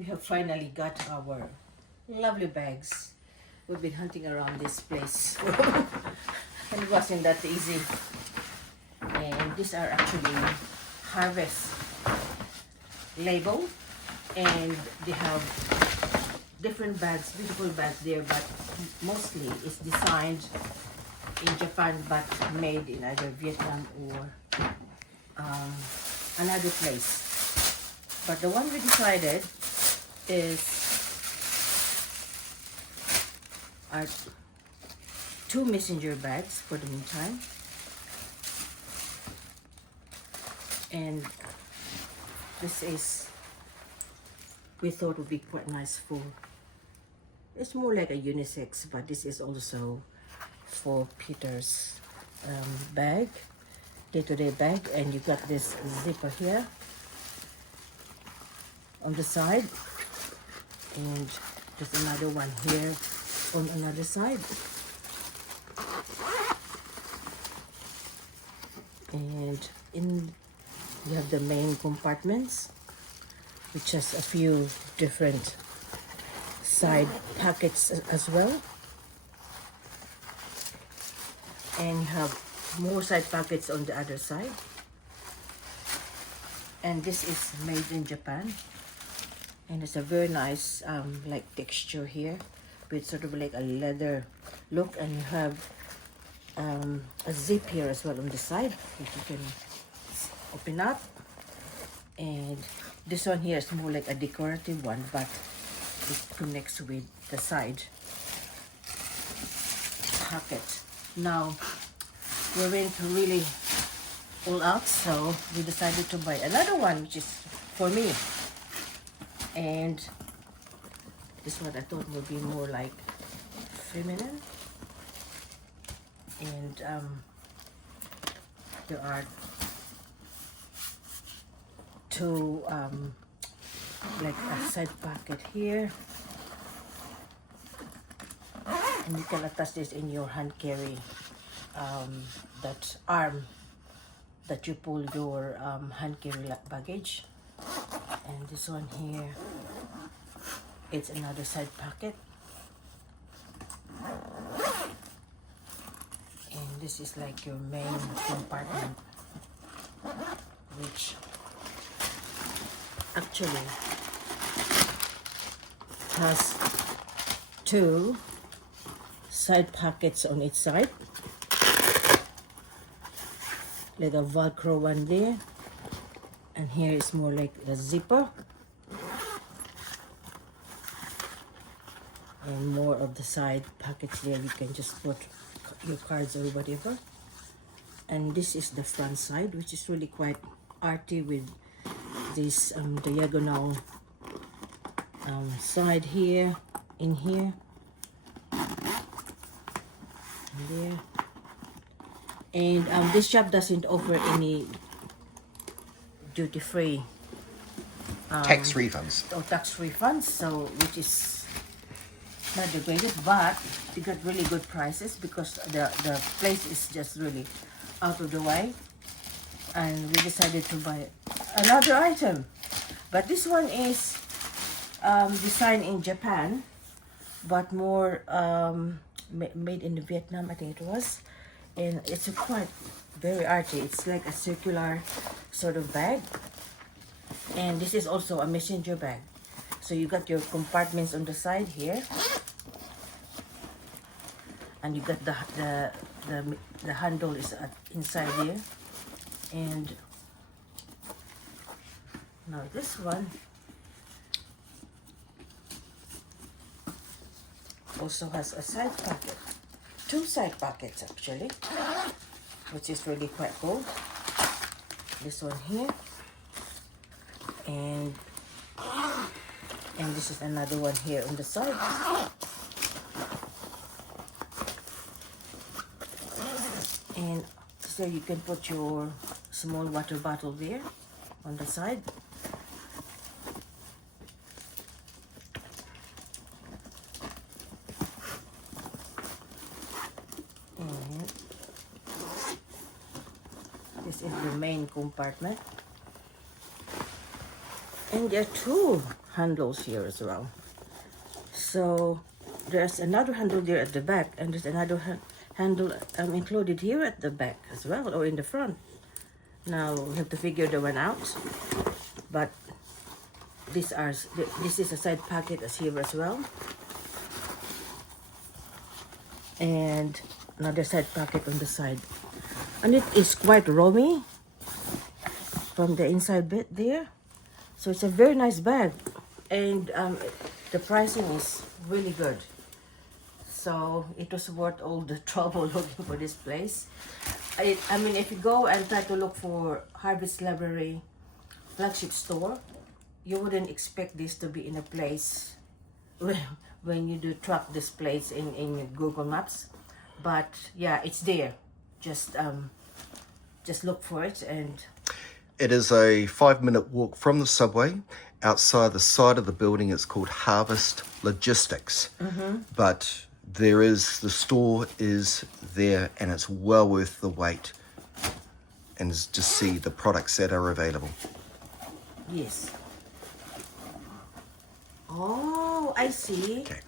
We have finally got our lovely bags. We've been hunting around this place and it wasn't that easy. And these are actually Harvest label, and they have different bags, beautiful bags there, but mostly it's designed in Japan but made in either Vietnam or another place. But the one we decided is are two messenger bags for the meantime, and this is, we thought would be quite nice for, it's more like a unisex, but this is also for Peter's bag, day-to-day bag. And you got this zipper here on the side, and there's another one here on another side. And in you have the main compartments, which has a few different side pockets as well, and you have more side pockets on the other side. And this is made in Japan, and it's a very nice like texture here with sort of like a leather look. And you have a zip here as well on the side, which you can open up. And this one here is more like a decorative one, but it connects with the side pocket. Now we went really all out, so we decided to buy another one, which is for me. And this one I thought would be more like feminine. And there are two like a side pocket here, and you can attach this in your hand carry, that arm that you pull your hand carry baggage. And this one here, it's another side pocket. And this is like your main compartment, which actually has two side pockets on each side, like a velcro one there, and here is more like a zipper, and more of the side pockets there. You can just put your cards or whatever. And this is the front side, which is really quite arty with this diagonal side here, in here, and there. And this shop doesn't offer any duty-free tax refunds. or tax refunds, so which is not the greatest, but you got really good prices because the place is just really out of the way. And we decided to buy another item, but this one is designed in Japan, but more made in Vietnam, I think it was. And it's a quite very arty. It's like a circular sort of bag, and this is also a messenger bag. So you got your compartments on the side here, and you got the handle is inside here. And now this one also has a side pocket, two side pockets actually, which is really quite cool. This one here, and this is another one here on the side. And so you can put your small water bottle there on the side. And this is the main compartment. And there are two handles here as well. So there's another handle there at the back, and there's another handle included here at the back as well, or in the front. Now we have to figure that one out, but this is a side pocket as here as well, and another side pocket on the side, and it is quite roomy from the inside bit there. So it's a very nice bag, and the pricing is really good. So it was worth all the trouble looking for this place. I mean, if you go and try to look for Harvest Library Flagship store, you wouldn't expect this to be in a place when you do track this place in Google Maps. But yeah, it's there. Just look for it. And It is a 5-minute walk from the subway. Outside the side of the building, it's called Harvest Logistics. But the store is there, and it's well worth the wait and to see the products that are available. yes. Oh, I see. Okay.